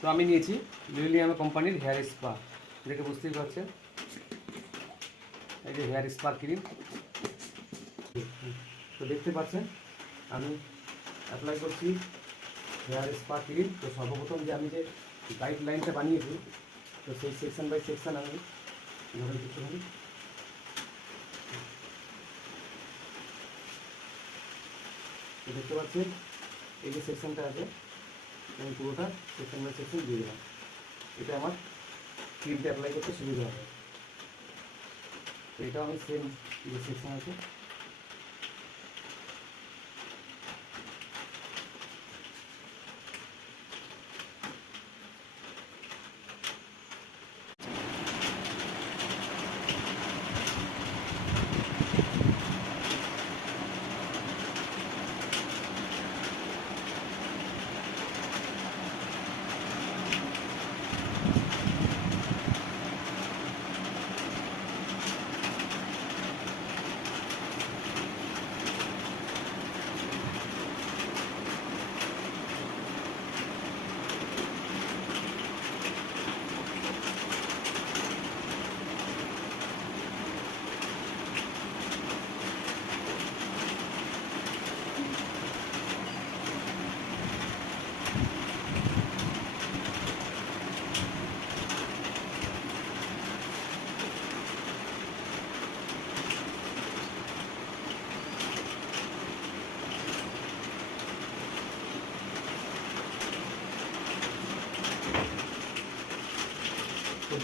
তো আমি নিয়েছি লিলিয়াম কোম্পানির হেয়ার স্পা। দেখে বুঝতেই পারছেন। এই যে হেয়ার স্পা ক্রিম। তো দেখতে পাচ্ছেন, আমি অ্যাপ্লাই করছি হেয়ার স্পা ক্রিম। তো সর্বপ্রথম যে আমি যে গাইডলাইনটা বানিয়েছি, তো সেই সেকশন বাই সেকশন আমি ধরে দেখতে পাচ্ছেন, এই যে সেকশনটা আছে আমি পুরোটা সেকশন বাই সেকশন দিয়ে দিলাম। এটা আমার ক্রিমটা অ্যাপ্লাই করতে সুবিধা হবে। তো এটাও আমি সেম যে সেকশন আছে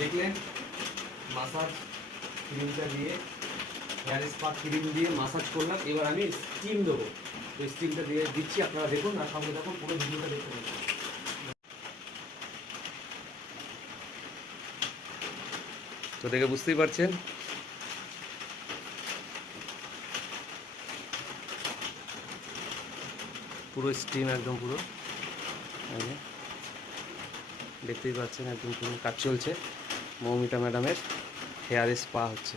দেখলেন? মাসাজ ক্রিমটা দিয়ে হেয়ার স্পা ক্রিম দিয়ে মাসাজ করলাম। এবার আমি স্টিম দেবো। তো স্টিমটা দিয়ে দিচ্ছি। আপনারা দেখুন, আর সঙ্গে দেখুন পুরো ভিডিওটা দেখতে পাবেন তো দেখে বুঝতেই পারছেন? পুরো স্টিম একদম পুরো। দেখতেই পাচ্ছেন, একদম পুরো কাজ চলছে। মৌমিতা ম্যাডামের হেয়ার স্পা হচ্ছে?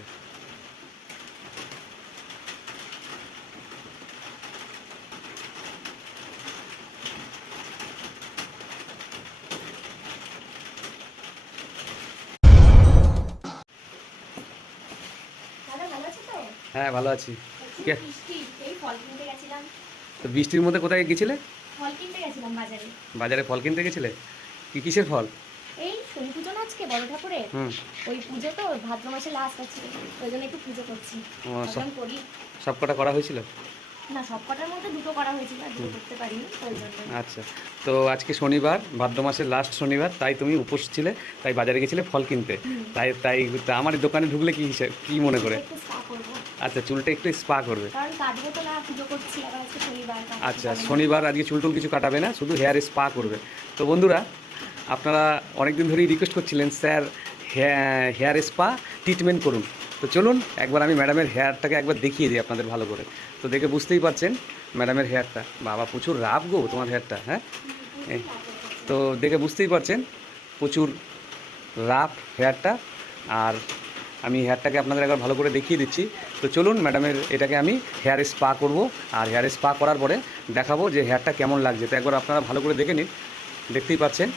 হ্যাঁ ভালো আছি। তো বৃষ্টির মধ্যে কোথায় গেছিলে ফল কিনতে গেছিলাম বাজারে। বাজারে ফল কিনতে গেছিলে কি কিসের ফল এই শনি পুজো না আজকে বড় ঠাকুরের হুম ওই পুজো তো ভাদ্র মাসে লাস্ট আছে ওই জন্য একটু পুজো করছি। ও, সব ভাবলাম করি। সব কটা করা হয়েছিল? না সব কটার মধ্যে দুটো করা হয়েছিল আর দুটো করতে পারিনি ওই জন্য আচ্ছা। তো আজকে শনিবার ভাদ্র মাসের লাস্ট শনিবার তাই তুমি উপোস ছিলে তাই বাজারে গেছিলে ফল কিনতে। তাই তাই আমার দোকানে ঢুকলে কি হিসেবে কি মনে করে? আচ্ছা চুলটা একটু স্পা করবে। আচ্ছা শনিবার আজকে চুল টুল কিছু কাটাবে না শুধু হেয়ার স্পা করবে। তো বন্ধুরা আপনারা অনেক দিন ধরেই রিকোয়েস্ট করছিলেন স্যার হেয়ার স্পা ট্রিটমেন্ট করুন। তো চলুন, একবার আমি ম্যাডামের হেয়ারটাকে একবার দেখিয়ে দিই আপনাদের ভালো করে। তো দেখে বুঝতেই পারছেন ম্যাডামের হেয়ারটা বাবা, প্রচুর রাফ গো তোমার হেয়ারটা হ্যাঁ? তো দেখে বুঝতেই পারছেন, প্রচুর রাফ হেয়ারটা আর আমি হেয়ারটাকে আপনাদের একবার ভালো করে দেখিয়ে দিচ্ছি। তো চলুন ম্যাডামের এটাকে আমি হেয়ার স্পা করব। আর হেয়ার স্পা করার পরে দেখাবো যে হেয়ারটা কেমন লাগছে। তো একবার আপনারা ভালো করে দেখে নিন। দেখতেই পাচ্ছেন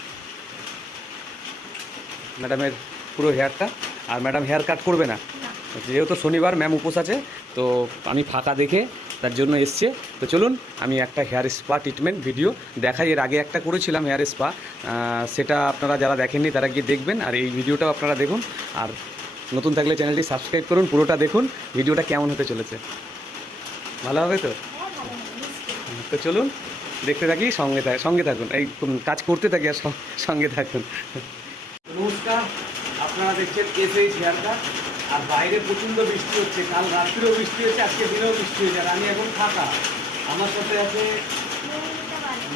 ম্যাডামের পুরো হেয়ারটা, আর ম্যাডাম হেয়ার কাট করবে না। যেহেতু শনিবার ম্যাম উপোস আছে, তো আমি ফাঁকা দেখে তার জন্য এসছে। তো চলুন, আমি একটা হেয়ার স্পা ট্রিটমেন্ট ভিডিও দেখাই। এর আগে একটা করেছিলাম হেয়ার স্পা সেটা আপনারা যারা দেখেননি, তারা গিয়ে দেখবেন, আর এই ভিডিওটাও আপনারা দেখুন। আর নতুন থাকলে চ্যানেলটি সাবস্ক্রাইব করুন, পুরোটা দেখুন, ভিডিওটা কেমন হতে চলেছে। ভালো হবে তো। তো চলুন, দেখতে থাকি, সঙ্গে সঙ্গে থাকুন। এই কাজ করতে থাকি আর সঙ্গে থাকুন। আপনারা দেখছেন এসএইচ হেয়ারটা আর বাইরে প্রচণ্ড বৃষ্টি হচ্ছে। কাল রাত্রেও বৃষ্টি হচ্ছে আজকে দিনেও বৃষ্টি হচ্ছে। আর আমি এখন ফাঁকা। আমার সাথে আছে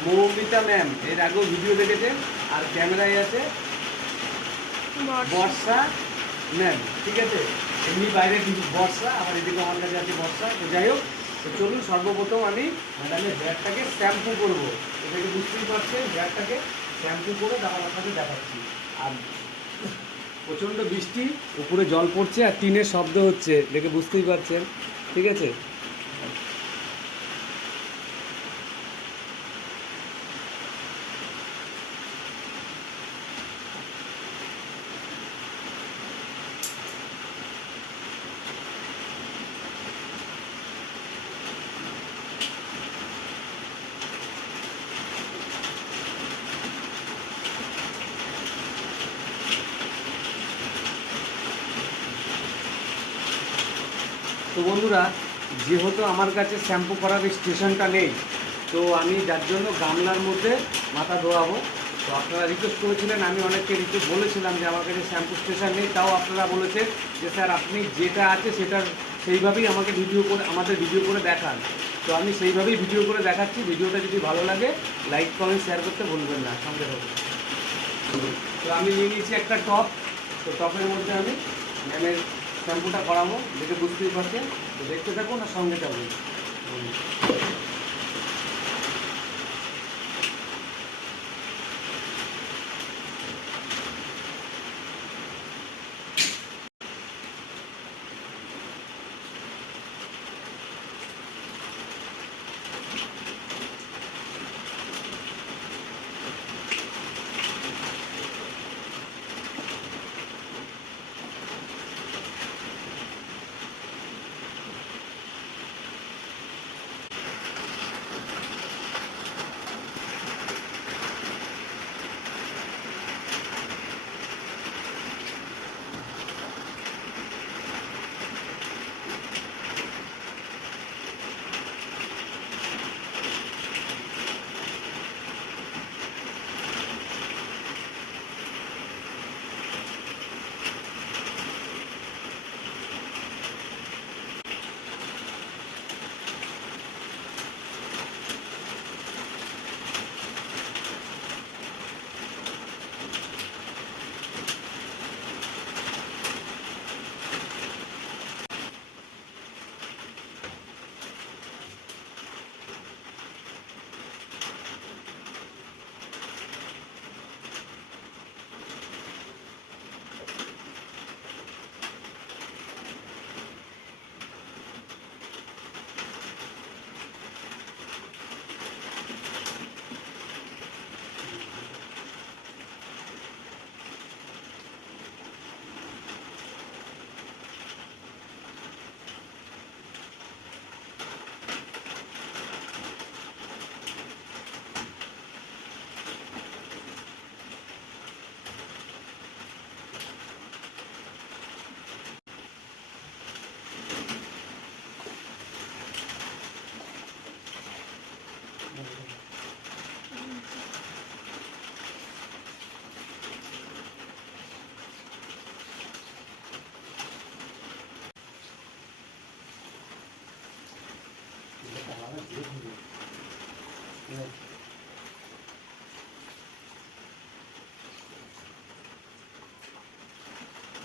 মৌমিতা ম্যাম। এর আগেও ভিডিও দেখেছেন? আর ক্যামেরায় আছে বর্ষা। ম্যাম। ঠিক আছে? এমনি বাইরে বর্ষা আবার এদিকে আমার কাছে আছে বর্ষা। তো যাই হোক তো চলুন সর্বপ্রথম আমি ম্যাডামের হেয়ারটাকে শ্যাম্পু করব। এটাকে বুঝতেই পারছেন হেয়ারটাকে শ্যাম্পু করে তারপর আপনাকে দেখাচ্ছি। আর প্রচণ্ড বৃষ্টি উপরে জল পড়ছে আর টিনের শব্দ হচ্ছে দেখে বুঝতেই পারছেন ঠিক আছে? তো বন্ধুরা, যেহেতু আমার কাছে শ্যাম্পু করার স্টেশনটা নেই, তো আমি যার জন্য গামলার মধ্যে মাথা ধোয়াবো। তো আপনারা রিকোয়েস্ট করেছিলেন, আমি অনেককে রিকোয়েস্ট বলেছিলাম যে আমার কাছে শ্যাম্পু স্টেশন নেই, তাও আপনারা বলেছেন যে, স্যার, আপনি যেটা আছে সেটার, সেইভাবেই আমাকে ভিডিও করে, আমাদের ভিডিও করে দেখান। তো আমি সেইভাবেই ভিডিও করে দেখাচ্ছি। ভিডিওটা যদি ভালো লাগে লাইক কমেন্ট শেয়ার করতে ভুলবেন না, সঙ্গে হবে তো আমি নিয়ে নিয়েছি একটা টপ তো টপের মধ্যে আমি ম্যামের শ্যাম্পুটা করাবো দেখে বুঝতেই পারছেন। তো দেখতে থাকুন আর সঙ্গে থাকুন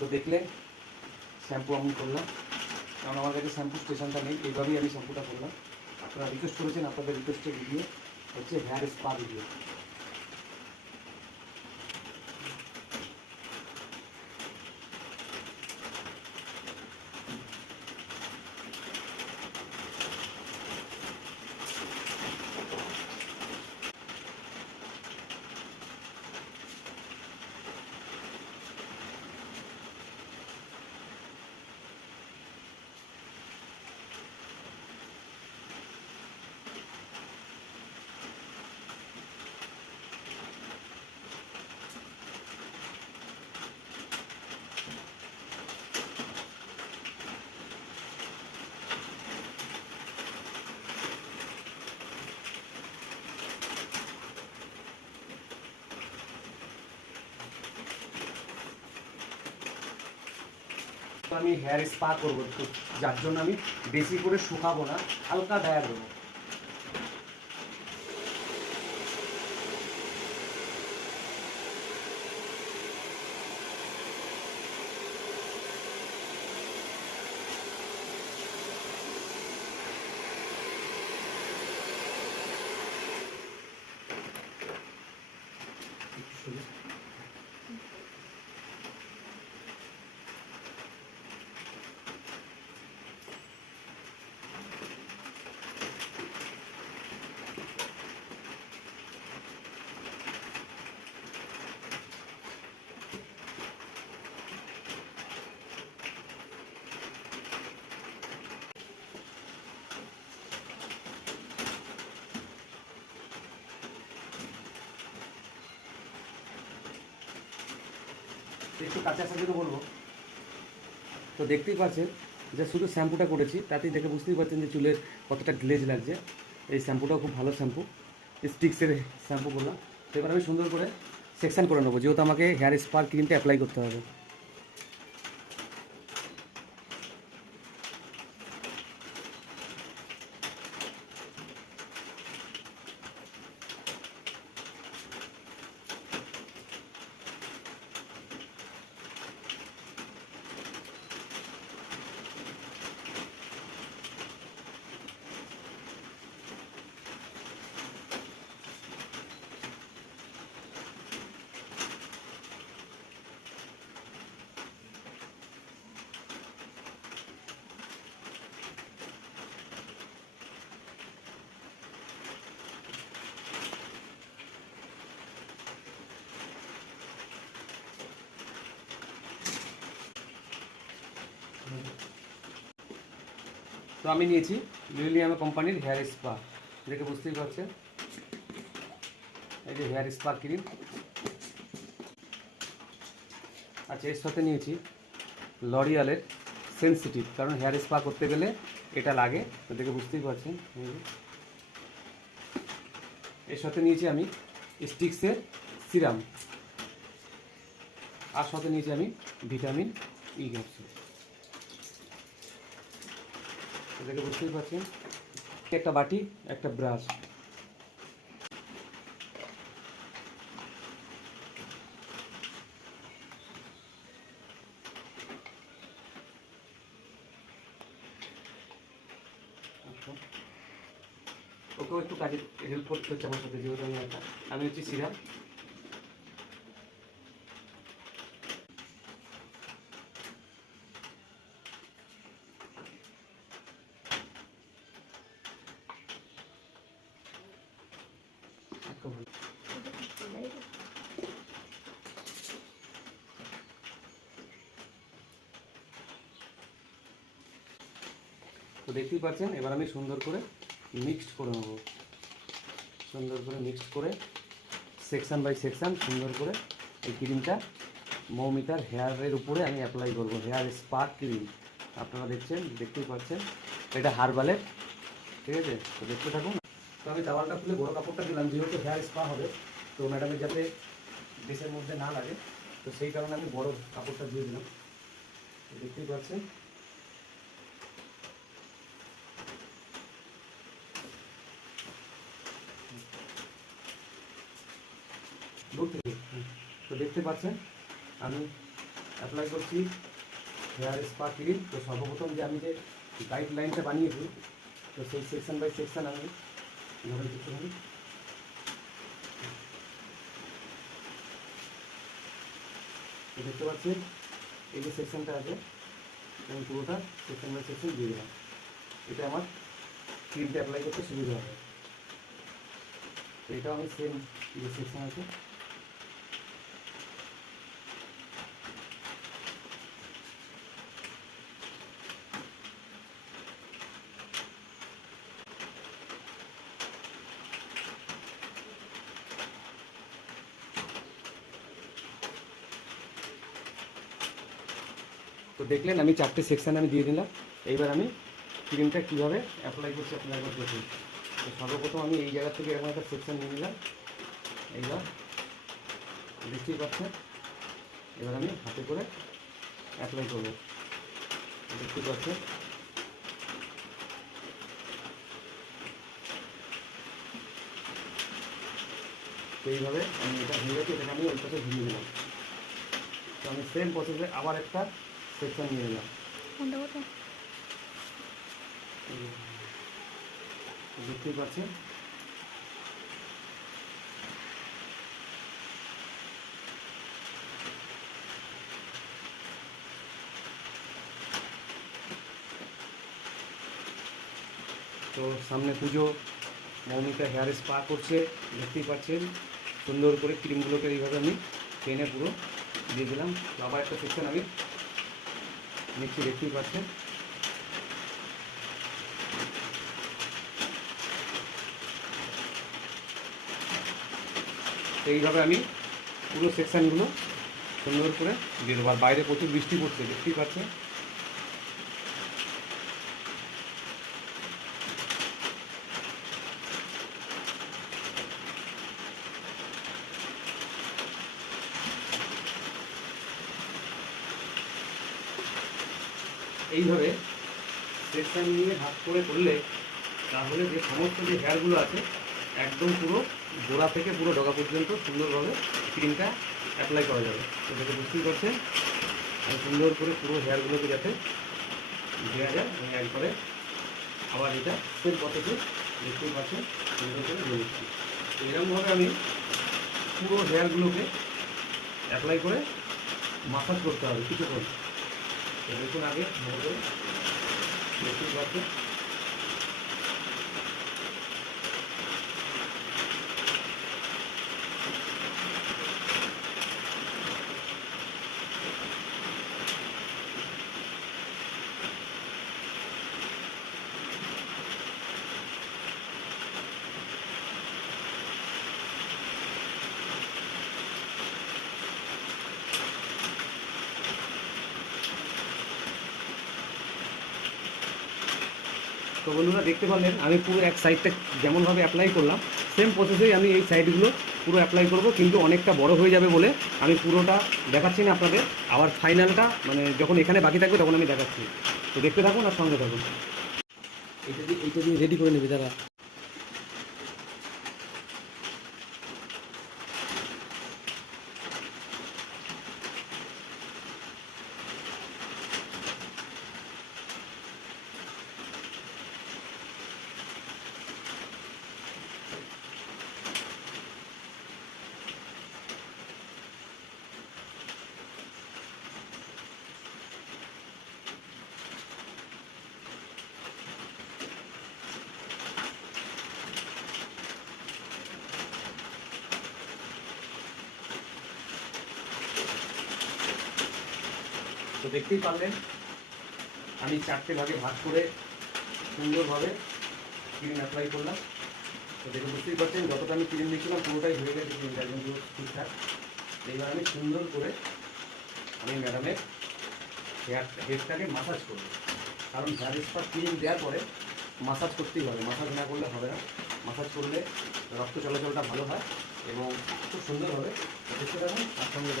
তো দেখলে শ্যাম্পু আমি করলাম। কারণ আমার কাছে শ্যাম্পু স্টেশনটা নেই, এইভাবেই আমি শ্যাম্পুটা করলাম। আপনারা রিকোয়েস্ট করেছেন, আপনাদের রিকোয়েস্টের ভিডিও হচ্ছে হেয়ার স্পা ভিডিও আমি হেয়ার স্পা করব যার জন্য আমি বেশি করে শুকাবো না হালকা ডায়া দেবো। একটু কাঁচা সাজিয়ে বলব। তো দেখতেই পাচ্ছেন যে শুধু শ্যাম্পুটা করেছি, তাতেই দেখে বুঝতেই পারছেন যে চুলের কতটা গ্লেজ লাগছে। এই শ্যাম্পুটাও খুব ভালো শ্যাম্পু, স্টিক্সের শ্যাম্পু করলাম। তো এবার আমি সুন্দর করে সেকশান করে নেব, যেহেতু আমাকে হেয়ার স্পার ক্রিমটা অ্যাপ্লাই করতে হবে। তো আমি নিয়েছি লিলিয়ামা কোম্পানির হেয়ার স্পা। দেখে বুঝতেই পারছেন। এই যে হেয়ার স্পা ক্রিম। আচ্ছা এর সাথে নিয়েছি লরিয়ালের সেন্সিটিভ, কারণ হেয়ার স্পা করতে গেলে এটা লাগে। তো দেখে বুঝতেই পারছেন। এর সাথে নিয়েছি আমি স্টিক্সের সিরাম। আর সাথে নিয়েছি আমি ভিটামিন ই দেখে বুঝতেই পারছেন, একটা বাটি, একটা ব্রাশ। ওকেও একটু কাজে হেল্প করতে হচ্ছে আমার সাথে, যেহেতু আমি একটা আমি হচ্ছি সিরাম একটু ভালো। তো পাচ্ছেন এবার আমি সুন্দর করে মিক্সড করে নেব। সুন্দর করে মিক্সড করে সেকশন বাই সেকশন সুন্দর করে এই ক্রিমটা মৌমিতার হেয়ারের উপরে আমি অ্যাপ্লাই করব। হেয়ার স্পা ক্রিম আপনারা দেখছেন, দেখতেই পাচ্ছেন। এটা হারবালের। ঠিক আছে? তো দেখতে থাকুন। তো আমি টাওয়ালটা খুলে বড় কাপড়টা দিলাম। যেহেতু হেয়ার স্পা হবে, তো ম্যাডামের যাতে দেশের মধ্যে না লাগে, তো সেই কারণে আমি বড় কাপড়টা দিয়ে দিলাম। দেখতেই পাচ্ছেন। দূর থেকে। তো দেখতে পাচ্ছেন, আমি অ্যাপ্লাই করছি হেয়ার স্পা ক্রিম তো সর্বপ্রথম যে আমি যে গাইডলাইনটা বানিয়েছি, তো সেই সেকশন বাই সেকশন আমি ধরে দিতে তো দেখতে পাচ্ছেন, এই যে সেকশনটা আছে, আমি পুরোটা সেকশন বাই সেকশন দিয়ে দিলাম। এটা আমার ক্রিমটা অ্যাপ্লাই করতে সুবিধা হবে। এটাও আমি সেম যে সেকশন আছে দেখলেন, আমি চারটে সেকশন আমি দিয়ে দিলাম। এইবার আমি ক্রিমটা কীভাবে অ্যাপ্লাই করছি আপনারা একবার দেখুন। সর্বপ্রথম আমি এই জায়গা থেকে এরকম একটা সেকশন নিয়ে নিলাম। এইবার দেখতেই পাচ্ছেন, এবার আমি হাতে করে অ্যাপ্লাই করব। দেখতেই পাচ্ছেন। তো এইভাবে আমি এটা হয়ে গেছে এটাকে আমি ওই পাশে ঘুরিয়ে দিলাম। তো আমি সেম প্রসেসে আবার একটা সেকশন নিয়ে নিলাম দেখতেই পাচ্ছেন তো সামনে পুজো মৌমিতা হেয়ার স্পা করছে দেখতেই পাচ্ছেন সুন্দর করে ক্রিমগুলোকে এইভাবে আমি টেনে পুরো দিয়ে দিলাম তো আবার একটা সেকশন আমি নিচ্ছি দেখতেই পাচ্ছেন। এইভাবে আমি পুরো সেকশানগুলো সুন্দর করে দিয়ে দেবো আর বাইরে প্রচুর বৃষ্টি পড়ছে, দেখতেই পাচ্ছেন। এইভাবে সেকশন নিয়ে ভাগ করে করলে তাহলে যে সমস্ত যে হেয়ারগুলো আছে, একদম পুরো গোড়া থেকে পুরো ডগা পর্যন্ত সুন্দরভাবে ক্রিমটা অ্যাপ্লাই করা যাবে। তো দেখে বুঝতেই পারছেন? আমি সুন্দর করে পুরো হেয়ারগুলোকে যাতে দেওয়া যায় আমি একবারে আবার এটা সেম পথে দেখতেই পাচ্ছেন, সুন্দর করে দিয়ে দিচ্ছি এরকমভাবে আমি পুরো হেয়ারগুলোকে অ্যাপ্লাই করে মাসাজ করতে হবে কিছুক্ষণ। দেখুন আগে ভালো বন্ধুরা দেখতে পারলেন, আমি পুরো এক সাইডটা যেমনভাবে অ্যাপ্লাই করলাম সেম প্রসেসেই আমি এই সাইডগুলো পুরো অ্যাপ্লাই করব, কিন্তু অনেকটা বড় হয়ে যাবে বলে আমি পুরোটা দেখাচ্ছি না আপনাদের। আবার ফাইনালটা মানে যখন এখানে বাকি থাকবে তখন আমি দেখাচ্ছি। তো দেখতে থাকুন আর সঙ্গে থাকুন। এটা দিয়ে এইটা দিয়ে রেডি করে নেবে দাদা তো দেখতেই পারলেন, আমি চারটে ভাগে ভাগ করে সুন্দরভাবে ক্রিম অ্যাপ্লাই করলাম। তো দেখে বুঝতেই পারছেন, যতটা আমি ক্রিম দিয়েছিলাম পুরোটাই হয়ে গেছে ক্রিমটা কিন্তু ঠিকঠাক। এইবার আমি সুন্দর করে আমি ম্যাডামের হেয়ার হেডটাকে মাসাজ করব। কারণ হেয়ার স্পা ক্রিম দেওয়ার পরে মাসাজ করতেই হবে মাসাজ না করলে হবে না। মাসাজ করলে রক্ত চলাচলটা ভালো হয় এবং খুব সুন্দর হবে দেখতে থাকুন তার সঙ্গে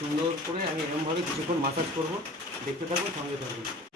সুন্দর করে আমি এরকমভাবে কিছুক্ষণ মাসাজ করব। দেখতে থাকুন সঙ্গে থাকুন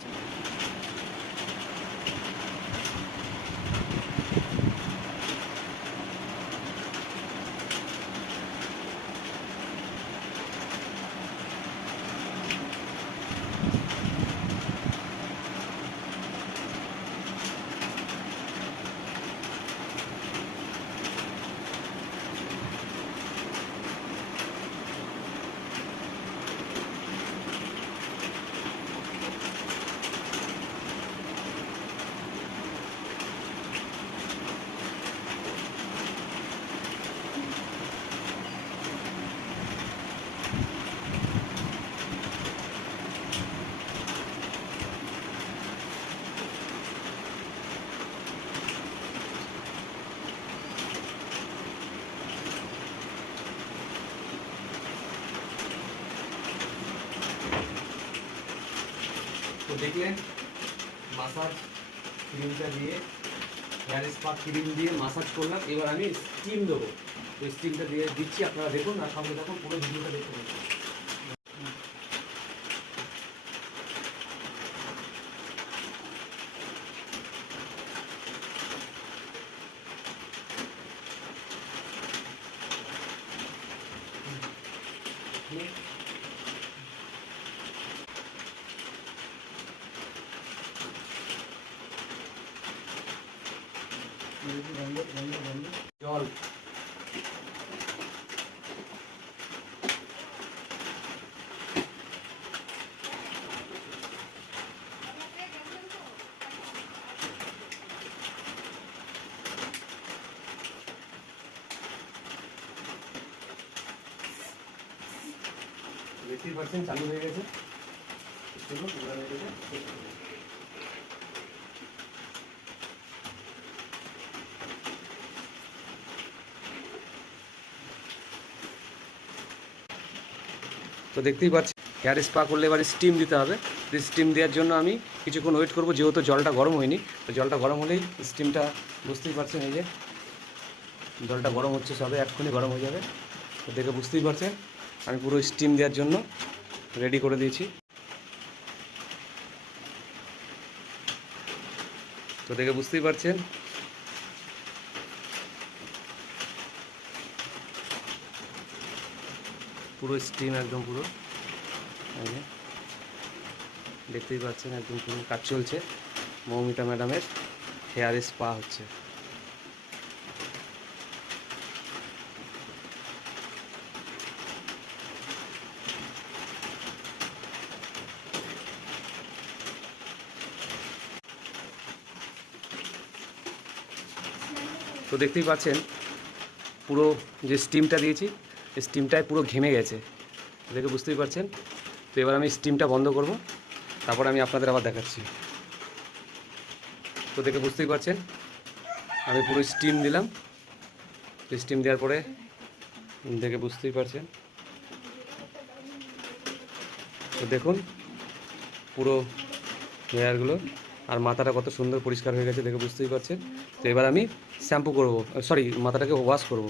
দেখলেন? মাসাজ ক্রিমটা দিয়ে হেয়ার স্পা ক্রিম দিয়ে মাসাজ করলাম। এবার আমি স্টিম দেবো। তো স্টিমটা দিয়ে দিচ্ছি, আপনারা দেখুন, আর সঙ্গে দেখুন পুরো ভিডিওটা দেখতে পাবেন জল দেখতেই পাচ্ছেন চালু হয়ে গেছে দেখুন, পুরো হয়ে গেছে। তো দেখতেই পাচ্ছি হেয়ার স্পা করলে এবার স্টিম দিতে হবে। স্টিম দেওয়ার জন্য আমি কিছুক্ষণ ওয়েট করব, যেহেতু জলটা গরম হয়নি, তো জলটা গরম হলেই স্টিমটা বুঝতেই পারছেন এই যে, জলটা গরম হচ্ছে সবে, এক্ষুনি গরম হয়ে যাবে। তো দেখে বুঝতেই পারছেন, আমি পুরো স্টিম দেওয়ার জন্য রেডি করে দিয়েছি। তো দেখে বুঝতেই পারছেন পুরো স্টিম একদম পুরো। দেখতেই পাচ্ছেন একদম পুরো কাজ চলছে। মৌমিতা ম্যাডামের হেয়ার স্পা হচ্ছে। তো দেখতেই পাচ্ছেন, পুরো যে স্টিমটা দিয়েছি স্টিমটায় পুরো ঘেমে গেছে। দেখে বুঝতেই পারছেন? তো এবার আমি স্টিমটা বন্ধ করব, তারপর আমি আপনাদের আবার দেখাচ্ছি। তো দেখে বুঝতেই পারছেন? আমি পুরো স্টিম দিলাম। স্টিম দেওয়ার পরে দেখে বুঝতেই পারছেন? তো দেখুন, পুরো হেয়ারগুলো আর মাথাটা কত সুন্দর পরিষ্কার হয়ে গেছে দেখে বুঝতেই পারছেন? তো এবার আমি শ্যাম্পু করব, সরি, মাথাটাকে ওয়াশ করব।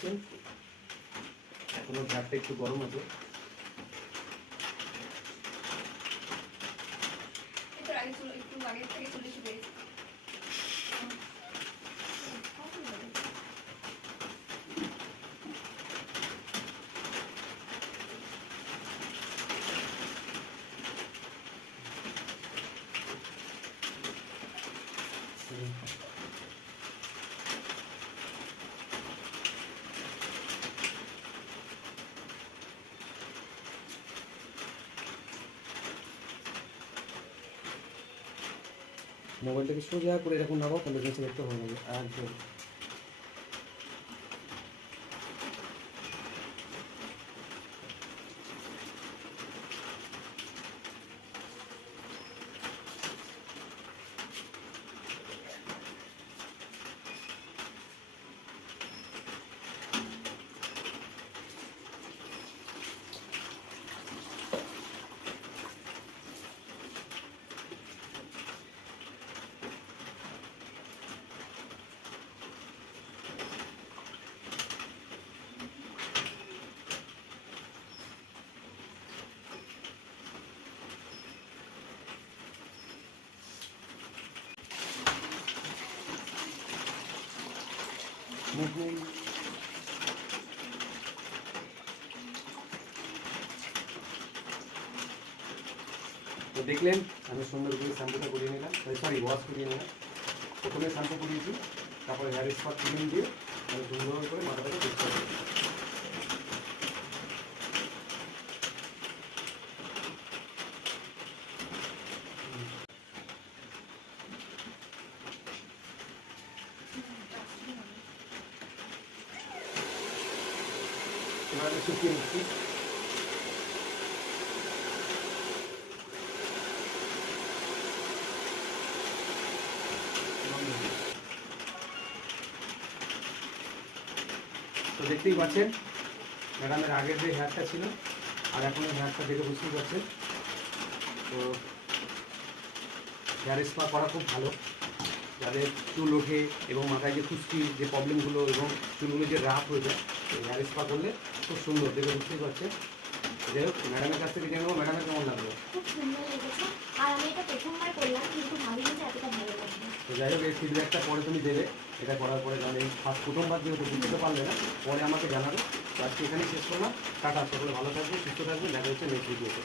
পাচ্ছেন এখনও ঝাড়টা একটু গরম আছে। মোবাইলটাকে সোজা করে এরকম নামাও তাহলে সিলেক্ট হয়ে যাবে একদম। Movement তো দেখলেন, আমি সুন্দর করে শ্যাম্পুটা করিয়ে নিলাম। সরি ওয়াশ করিয়ে নিলাম। প্রথমে শ্যাম্পু করিয়েছি, তারপরে হেয়ার স্পট ক্রিম দিয়ে আমি সুন্দর করে মাথাটাকে পরিষ্কার করি এবার শুকিয়ে তো দেখতেই পাচ্ছেন, ম্যাডামের আগের যে হেয়ারটা ছিল, আর এখন হেয়ারটা দেখে বুঝতেই পারছেন। তো হেয়ার স্পা করা খুব ভালো। যাদের চুল ওঠে এবং মাথায় যে খুশকি, যে প্রবলেমগুলো এবং চুলগুলো যে রাফ হয়ে যায় হেয়ার স্পা করলে খুব সুন্দর দেখে বুঝতেই পারছে যাই হোক ম্যাডামের কাছ থেকে জেনে নেব ম্যাডামের কেমন লাগল? খুব সুন্দর লেগেছে। আর আমি এটা প্রথমবার করলাম কিন্তু ভাবিনি যে এতটা ভালো লাগবে। তো যাই হোক এই ফিডব্যাকটা পরে তুমি দেবে। এটা করার পরে জানে এই ফার্স্ট প্রথমবার যেহেতু বুঝতে পারলে না পরে আমাকে জানাবে। তো আজকে এখানেই শেষ করলাম। টাটা সকলে ভালো থাকবে সুস্থ থাকবে দেখা হচ্ছে নেক্সট ভিডিওতে